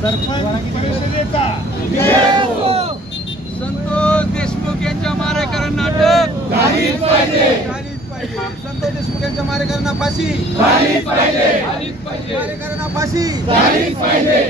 सरपंच परिषदेचा संतोष देशमुख यांच्या मारेकरांना अटक झालीच पाहिजे. संतोष देशमुख यांच्या मारेकरांना फाशी झालीच पाहिजे. मारेकरांना फाशी झालीच पाहिजे.